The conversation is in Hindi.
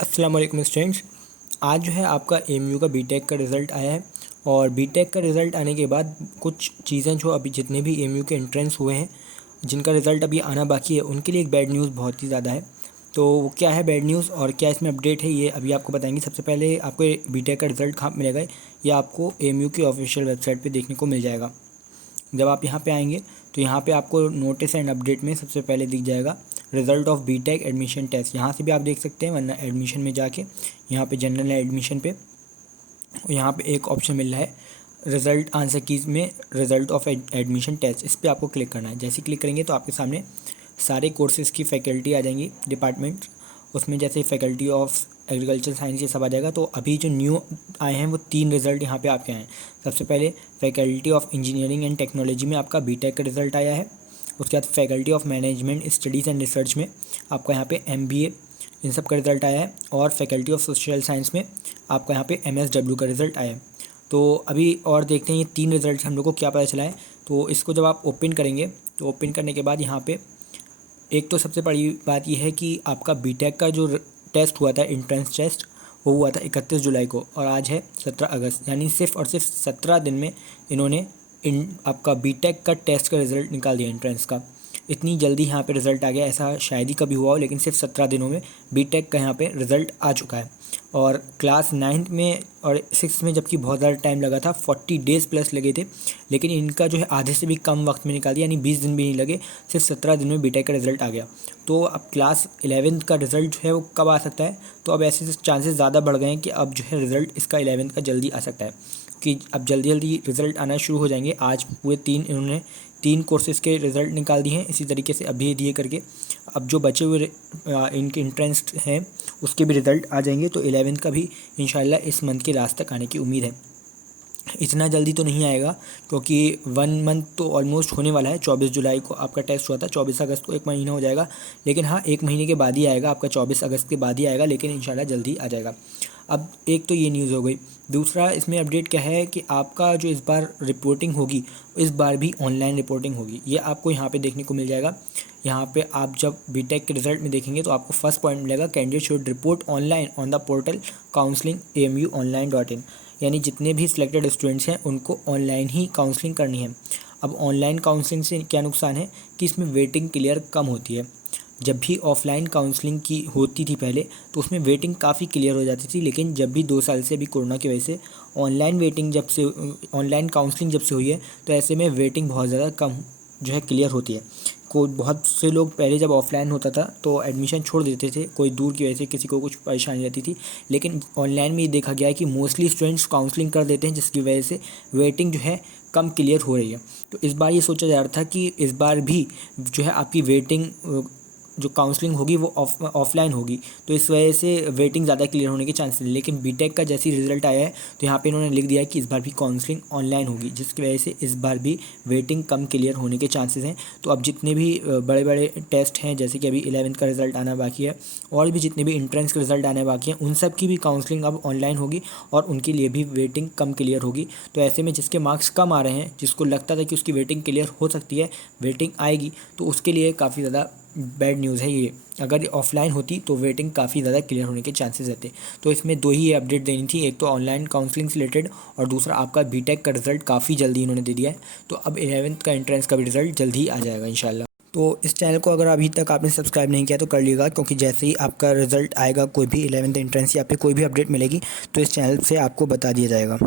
अस्सलाम वालेकुम स्टूडेंट्स। आज जो है आपका एमयू का बीटेक का रिज़ल्ट आया है और बीटेक का रिज़ल्ट आने के बाद कुछ चीज़ें जो अभी जितने भी एमयू के एंट्रेंस हुए हैं जिनका रिज़ल्ट अभी आना बाकी है उनके लिए एक बैड न्यूज़ बहुत ही ज़्यादा है। तो वो क्या है बैड न्यूज़ और क्या इसमें अपडेट है ये अभी आपको बताएंगे। सबसे पहले आपको बीटेक का रिज़ल्ट कहाँ मिलेगा, ये आपको एमयू की ऑफिशियल वेबसाइट पर देखने को मिल जाएगा। जब आप यहाँ पे आएंगे तो यहाँ पे आपको नोटिस एंड अपडेट में सबसे पहले दिख जाएगा result of BTech admission test. यहाँ से भी आप देख सकते हैं, वरना एडमिशन में जाके यहाँ पे जनरल एडमिशन पे यहाँ पे एक ऑप्शन मिल रहा है रिज़ल्ट आंसर कीज में रिज़ल्ट ऑफ एडमिशन टेस्ट। इस पर आपको क्लिक करना है। जैसे क्लिक करेंगे तो आपके सामने सारे कोर्सेज़ की फैकल्टी आ जाएंगी, डिपार्टमेंट, उसमें जैसे फैकल्टी ऑफ एग्रीकल्चर साइंस ये सब आ जाएगा। तो अभी जो न्यू आए हैं वो 3 रिज़ल्ट यहाँ पे आपके आए हैं। सबसे पहले faculty of engineering and technology में आपका बीटेक का रिज़ल्ट आया है। उसके बाद faculty of management studies and research में आपका यहाँ पे एमबीए इन सब का रिज़ल्ट आया है। और फैकल्टी ऑफ सोशल साइंस में आपका यहाँ पे एमएसडब्ल्यू का रिज़ल्ट आया है। तो अभी और देखते हैं ये 3 रिज़ल्ट हम लोग को क्या पता चला है। तो इसको जब आप ओपन करेंगे तो ओपन करने के बाद यहाँ पे एक तो सबसे बड़ी बात यह है कि आपका बीटेक का जो टेस्ट हुआ था एंट्रेंस टेस्ट वो हुआ था 31 जुलाई को और आज है 17 अगस्त, यानी सिर्फ और सिर्फ 17 दिन में इन्होंने आपका बीटेक का टेस्ट का रिज़ल्ट निकाल दिया एंट्रेंस का। इतनी जल्दी यहाँ पे रिज़ल्ट आ गया ऐसा शायद ही कभी हुआ हो, लेकिन सिर्फ 17 दिनों में बीटेक का यहाँ पे रिज़ल्ट आ चुका है। और क्लास 9th में और 6th में जबकि बहुत ज़्यादा टाइम लगा था, 40 डेज़ प्लस लगे थे, लेकिन इनका जो है आधे से भी कम वक्त में निकाल दिया, यानी 20 दिन भी नहीं लगे, सिर्फ 17 दिन में बीटेक का रिज़ल्ट आ गया। तो अब क्लास 11th का रिज़ल्ट जो है वो कब आ सकता है, तो अब ऐसे चांसेस ज़्यादा बढ़ गए हैं कि अब जो है रिज़ल्ट इसका 11th का जल्दी आ सकता है कि अब जल्दी जल्दी रिज़ल्ट आना शुरू हो जाएंगे। आज पूरे इन्होंने 3 कोर्सेज़ के रिज़ल्ट निकाल दिए हैं। इसी तरीके से अभी दिए करके अब जो बचे हुए इनके इंट्रेंस हैं उसके भी रिज़ल्ट आ जाएंगे। तो 11th का भी इंशाल्लाह इस मंथ के लास्ट तक आने की उम्मीद है। इतना जल्दी तो नहीं आएगा क्योंकि 1 मंथ तो ऑलमोस्ट होने वाला है। 24 जुलाई को आपका टेस्ट हुआ था, 24 अगस्त को 1 महीना हो जाएगा, लेकिन हाँ 1 महीने के बाद ही आएगा, आपका 24 अगस्त के बाद ही आएगा, लेकिन इंशाल्लाह जल्दी आ जाएगा। अब एक तो ये न्यूज़ हो गई। दूसरा इसमें अपडेट क्या है कि आपका जो इस बार रिपोर्टिंग होगी इस बार भी ऑनलाइन रिपोर्टिंग होगी। ये आपको यहाँ पे देखने को मिल जाएगा। यहाँ पे आप जब बीटेक के रिजल्ट में देखेंगे तो आपको फर्स्ट पॉइंट मिलेगा candidate should report online on the portal counselling amuonline.in, यानी जितने भी सिलेक्टेड स्टूडेंट्स हैं उनको ऑनलाइन ही काउंसलिंग करनी है। अब ऑनलाइन काउंसलिंग से क्या नुकसान है कि इसमें वेटिंग क्लियर कम होती है। जब भी ऑफ़लाइन काउंसलिंग की होती थी पहले तो उसमें वेटिंग काफ़ी क्लियर हो जाती थी, लेकिन जब भी 2 साल से अभी कोरोना की वजह से ऑनलाइन काउंसलिंग जब से हुई है तो ऐसे में वेटिंग बहुत ज़्यादा कम जो है क्लियर होती है। बहुत से लोग पहले जब ऑफलाइन होता था तो एडमिशन छोड़ देते थे, कोई दूर की वजह से, किसी को कुछ परेशानी रहती थी, लेकिन ऑनलाइन में ये देखा गया है कि मोस्टली स्टूडेंट्स काउंसलिंग कर देते हैं, जिसकी वजह से वेटिंग जो है कम क्लियर हो रही है। तो इस बार ये सोचा जा रहा था कि इस बार भी जो है आपकी वेटिंग जो काउंसलिंग होगी वो ऑफलाइन होगी, तो इस वजह से वेटिंग ज़्यादा क्लियर होने के चांसेस हैं। लेकिन बीटेक का जैसे ही रिजल्ट आया है तो यहाँ पे इन्होंने लिख दिया है कि इस बार भी काउंसलिंग ऑनलाइन होगी, जिसकी वजह से इस बार भी वेटिंग कम क्लियर होने के चांसेस हैं। तो अब जितने भी बड़े बड़े टेस्ट हैं, जैसे कि अभी 11th का रिजल्ट आना बाकी है और भी जितने भी एंट्रेंस के रिजल्ट आने बाकी हैं, उन सब की भी काउंसलिंग अब ऑनलाइन होगी और उनके लिए भी वेटिंग कम क्लियर होगी। तो ऐसे में जिसके मार्क्स कम आ रहे हैं, जिसको लगता था कि उसकी वेटिंग क्लियर हो सकती है, वेटिंग आएगी, तो उसके लिए काफ़ी ज़्यादा बैड न्यूज़ है ये। अगर ऑफलाइन होती तो वेटिंग काफ़ी ज़्यादा क्लियर होने के चांसेस रहते। तो इसमें 2 ही अपडेट देनी थी, एक तो ऑनलाइन काउंसलिंग से रिलेटेड और दूसरा आपका बीटेक का रिजल्ट काफ़ी जल्दी इन्होंने दे दिया है। तो अब 11th का एंट्रेंस का भी रिजल्ट जल्दी ही आ जाएगा इंशाल्लाह। तो इस चैनल को अगर अभी तक आपने सब्सक्राइब नहीं किया तो कर लीजिएगा, क्योंकि जैसे ही आपका रिजल्ट आएगा, कोई भी 11th एंट्रेंस या फिर कोई भी अपडेट मिलेगी तो इस चैनल से आपको बता दिया जाएगा।